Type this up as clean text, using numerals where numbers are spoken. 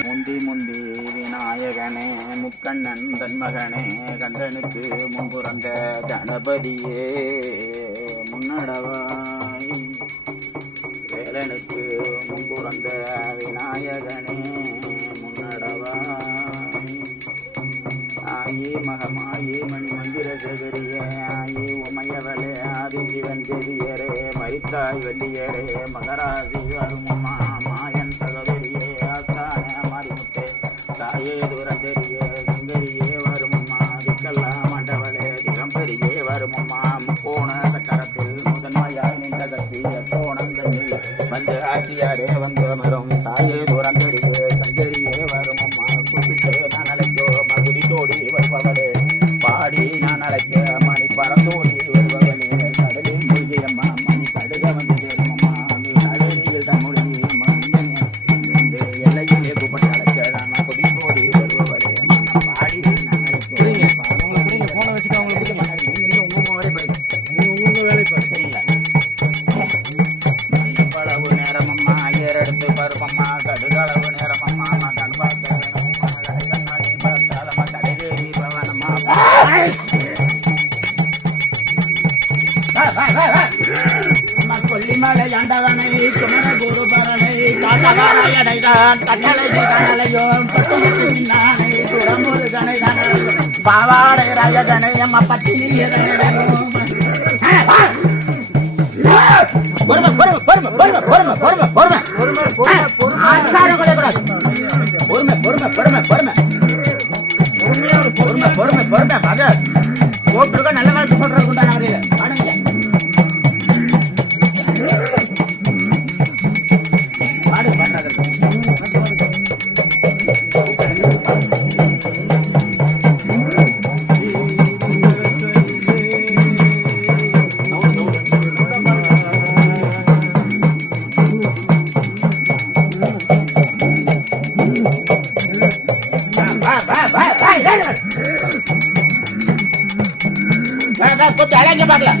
முந்தி முந்தி விநாயகனே முக்கண்ணன் தன்மகனே கந்தனுக்கு முன்புறந்த கணபதியே முன்னடவாய் வேலனுக்கு முன்புறந்த விநாயகனே முன்னடவாய் ஆயே மகமாயே மணி மந்திர ஜெகரியே ஆயே உமையவளே ஆதி சிவன் தேவியரே மரித்தாய் வெள்ளியரே மகராசி வருமும்மா மாயன் சகோதரியே ஆஸ்தான மாரிமுத்தே தாயே துரந்தெரியே கங்கரியே வருமும்மா திக்கெல்லாம் மண்டவளே திகம்பரியே வருமும்மா முக்கோண சக்கரத்தில் முதன்மையாய் நின்ற கத்தி கோணம் தண்ணி வந்து ஆட்சியாரே வந்து மரும் தாயே துரந்தெரியே கங்கரியே வருமும்மா குறிப்பிட்டு நான் அழைக்கோ மகுதி தோடி வருபவளே பாடி நான் அழைக்க மணி பறந்தோடி வருபவளே கடலில் மூழ்கியம்மா மணி கடுக வந்து சேருமம்மா கடலில் தமிழ் எல்லையிலே கூப்பிட்டு அழைக்க மகுதி தோடி வருபவளே பாடி நான் போனை வச்சுட்டு அவங்களுக்கு உங்க வேலை சரிங்களா பளவு நேரமம்மா ஏறெடுத்து பருவம்மா கடுகளவு நேரமம்மா கண் பார்க்க வேணுமம்மா கடைகண்ணாடி பார்த்தாலம்மா கடைதேவி பவனம்மா கொல்லிமலை ஆண்டவனை குமர குருபரனை காத்தகாராயனைதான் கட்டளை கட்டளையோ நானே குரமுருகனை தானே பாவாடை ராயகனை அம்மா பத்தினி நல்ல காலத்து சொல்றாங்க கொஞ்சம் அழங்க பாக்கல